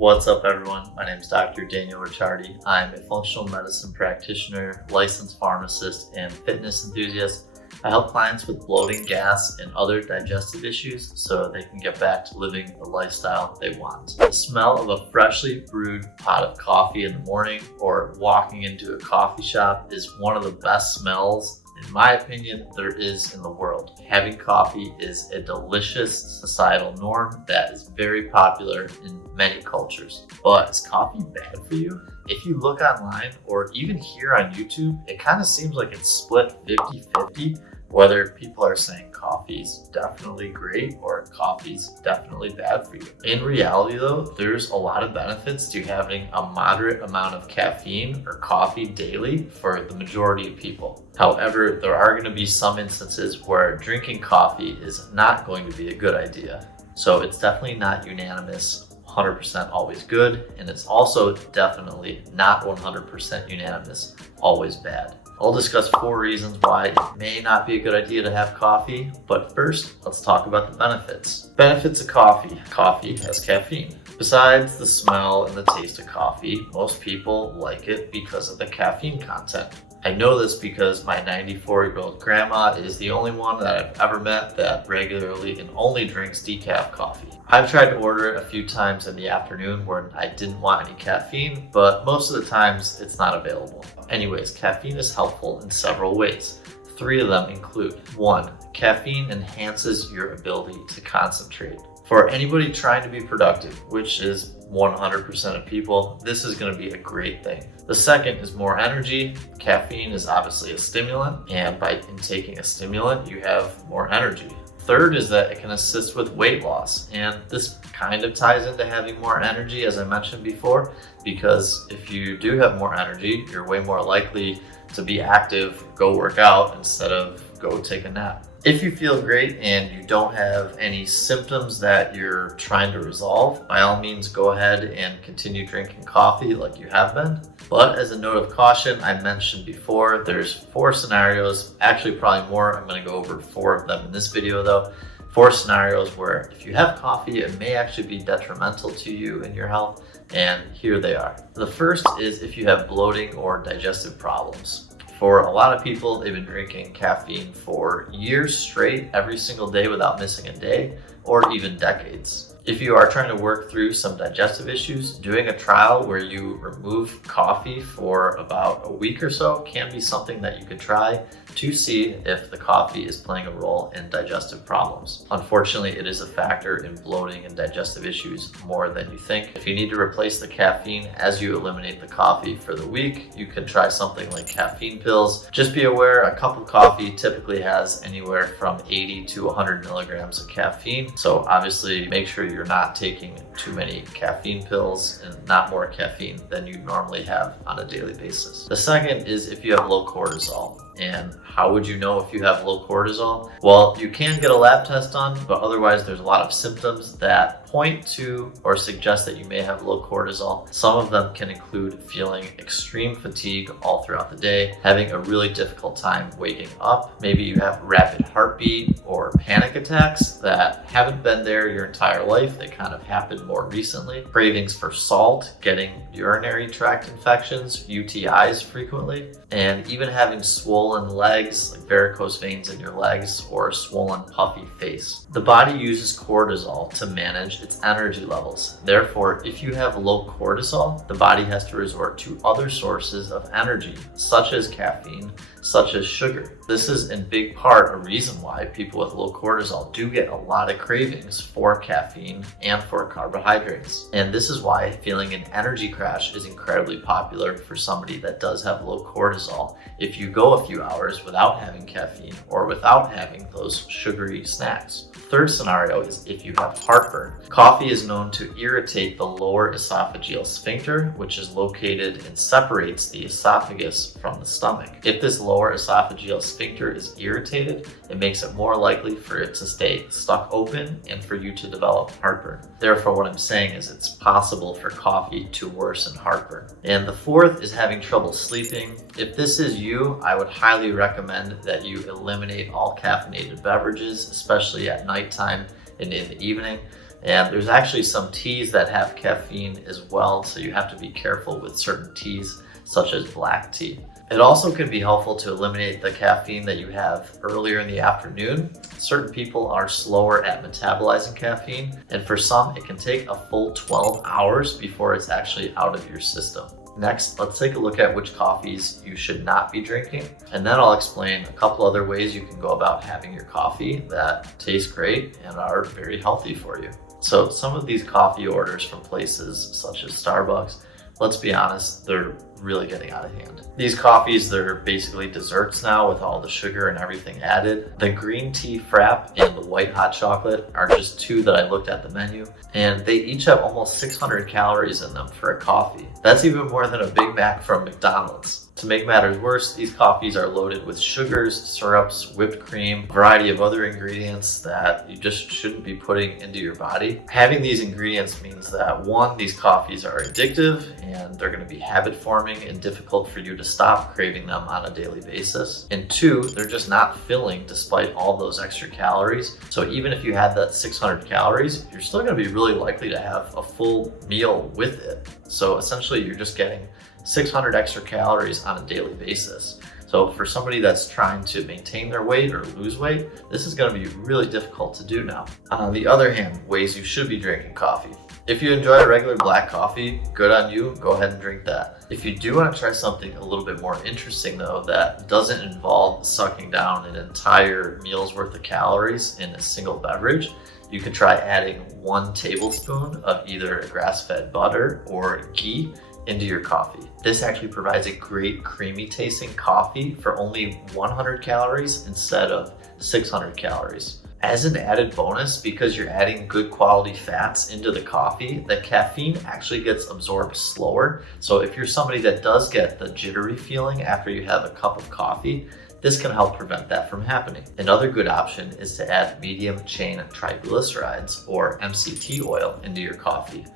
What's up, everyone? My name is Dr. Daniel Ricciardi. I'm a functional medicine practitioner, licensed pharmacist, and fitness enthusiast. I help clients with bloating, gas, and other digestive issues so they can get back to living the lifestyle they want. The smell of a freshly brewed pot of coffee in the morning or walking into a coffee shop is one of the best smells, in my opinion, there is in the world. Having coffee is a delicious societal norm that is very popular in many cultures. But is coffee bad for you? If you look online or even here on YouTube, it kind of seems like it's split 50-50, whether people are saying coffee's definitely great or coffee's definitely bad for you. In reality though, there's a lot of benefits to having a moderate amount of caffeine or coffee daily for the majority of people. However, there are going to be some instances where drinking coffee is not going to be a good idea. So it's definitely not unanimous 100% always good, and it's also definitely not 100% unanimous always bad. I'll discuss 4 reasons why it may not be a good idea to have coffee, but first, let's talk about the benefits. Benefits of coffee. Coffee has caffeine. Besides the smell and the taste of coffee, most people like it because of the caffeine content. I know this because my 94-year-old grandma is the only one that I've ever met that regularly and only drinks decaf coffee. I've tried to order it a few times in the afternoon when I didn't want any caffeine, but most of the times it's not available. Anyways, caffeine is helpful in several ways. 3 of them include: 1. Caffeine enhances your ability to concentrate. For anybody trying to be productive, which is 100% of people, this is going to be a great thing. The second is more energy. Caffeine is obviously a stimulant, and by taking a stimulant, you have more energy. Third is that it can assist with weight loss, and this kind of ties into having more energy, as I mentioned before, because if you do have more energy, you're way more likely to be active, go work out instead of go take a nap. If you feel great and you don't have any symptoms that you're trying to resolve, by all means go ahead and continue drinking coffee like you have been. But as a note of caution, I mentioned before, there's 4 scenarios, actually probably more. I'm going to go over 4 of them in this video though. 4 scenarios where if you have coffee, it may actually be detrimental to you and your health, and here they are. The first is if you have bloating or digestive problems. For a lot of people, they've been drinking caffeine for years straight, every single day without missing a day, or even decades. If you are trying to work through some digestive issues, doing a trial where you remove coffee for about a week or so can be something that you could try to see if the coffee is playing a role in digestive problems. Unfortunately, it is a factor in bloating and digestive issues more than you think. If you need to replace the caffeine as you eliminate the coffee for the week, you can try something like caffeine pills. Just be aware, a cup of coffee typically has anywhere from 80 to 100 milligrams of caffeine. So obviously make sure you're not taking too many caffeine pills and not more caffeine than you normally have on a daily basis. The second is if you have low cortisol. And how would you know if you have low cortisol? Well, you can get a lab test done, but otherwise there's a lot of symptoms that point to or suggest that you may have low cortisol. Some of them can include feeling extreme fatigue all throughout the day, having a really difficult time waking up. Maybe you have rapid heartbeat or panic attacks that haven't been there your entire life. They kind of happened more recently. Cravings for salt, getting urinary tract infections, UTIs frequently, and even having swollen legs, like varicose veins in your legs, or swollen puffy face. The body uses cortisol to manage its energy levels. Therefore, if you have low cortisol, the body has to resort to other sources of energy, such as caffeine, such as sugar. This is in big part a reason why people with low cortisol do get a lot of cravings for caffeine and for carbohydrates. And this is why feeling an energy crash is incredibly popular for somebody that does have low cortisol. If you go a few hours without having caffeine or without having those sugary snacks. Third scenario is if you have heartburn. Coffee is known to irritate the lower esophageal sphincter, which is located and separates the esophagus from the stomach. If this lower esophageal sphincter is irritated, it makes it more likely for it to stay stuck open and for you to develop heartburn. Therefore, what I'm saying is it's possible for coffee to worsen heartburn. And the fourth is having trouble sleeping. If this is you, I would highly recommend that you eliminate all caffeinated beverages, especially at nighttime and in the evening. And there's actually some teas that have caffeine as well, so you have to be careful with certain teas, such as black tea. It also can be helpful to eliminate the caffeine that you have earlier in the afternoon. Certain people are slower at metabolizing caffeine, and for some, it can take a full 12 hours before it's actually out of your system. Next, let's take a look at which coffees you should not be drinking, and then I'll explain a couple other ways you can go about having your coffee that taste great and are very healthy for you. So some of these coffee orders from places such as Starbucks, let's be honest, they're really getting out of hand. These coffees, they're basically desserts now with all the sugar and everything added. The green tea frap and the white hot chocolate are just two that I looked at the menu, and they each have almost 600 calories in them for a coffee. That's even more than a Big Mac from McDonald's. To make matters worse, these coffees are loaded with sugars, syrups, whipped cream, a variety of other ingredients that you just shouldn't be putting into your body. Having these ingredients means that one, these coffees are addictive and they're going to be habit forming and difficult for you to stop craving them on a daily basis. And two, they're just not filling despite all those extra calories. So even if you had that 600 calories, you're still going to be really likely to have a full meal with it. So essentially you're just getting 600 extra calories on a daily basis. So for somebody that's trying to maintain their weight or lose weight, this is going to be really difficult to do now. On the other hand, ways you should be drinking coffee. If you enjoy regular black coffee, good on you, go ahead and drink that. If you do want to try something a little bit more interesting though, that doesn't involve sucking down an entire meal's worth of calories in a single beverage, you can try adding 1 tablespoon of either grass-fed butter or ghee into your coffee. This actually provides a great creamy tasting coffee for only 100 calories instead of 600 calories. As an added bonus, because you're adding good quality fats into the coffee, the caffeine actually gets absorbed slower. So if you're somebody that does get the jittery feeling after you have a cup of coffee, this can help prevent that from happening. Another good option is to add medium chain triglycerides or MCT oil into your coffee.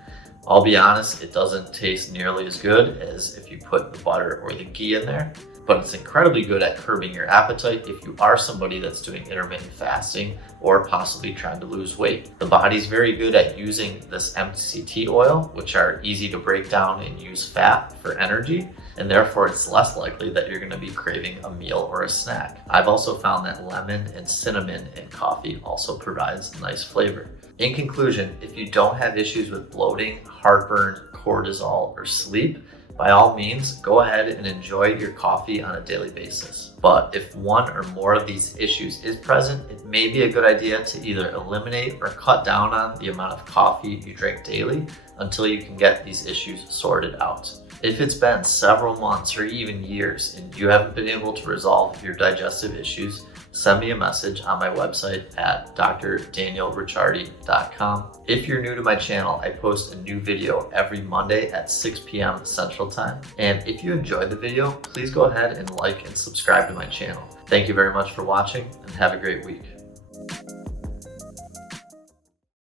I'll be honest, it doesn't taste nearly as good as if you put the butter or the ghee in there, but it's incredibly good at curbing your appetite if you are somebody that's doing intermittent fasting or possibly trying to lose weight. The body's very good at using this MCT oil, which are easy to break down and use fat for energy, and therefore it's less likely that you're going to be craving a meal or a snack. I've also found that lemon and cinnamon in coffee also provides nice flavor. In conclusion, if you don't have issues with bloating, heartburn, cortisol, or sleep, by all means, go ahead and enjoy your coffee on a daily basis. But if one or more of these issues is present, it may be a good idea to either eliminate or cut down on the amount of coffee you drink daily until you can get these issues sorted out. If it's been several months or even years and you haven't been able to resolve your digestive issues, send me a message on my website at drdanielricciardi.com. If you're new to my channel, I post a new video every Monday at 6 p.m. Central Time. And if you enjoyed the video, please go ahead and like and subscribe to my channel. Thank you very much for watching and have a great week.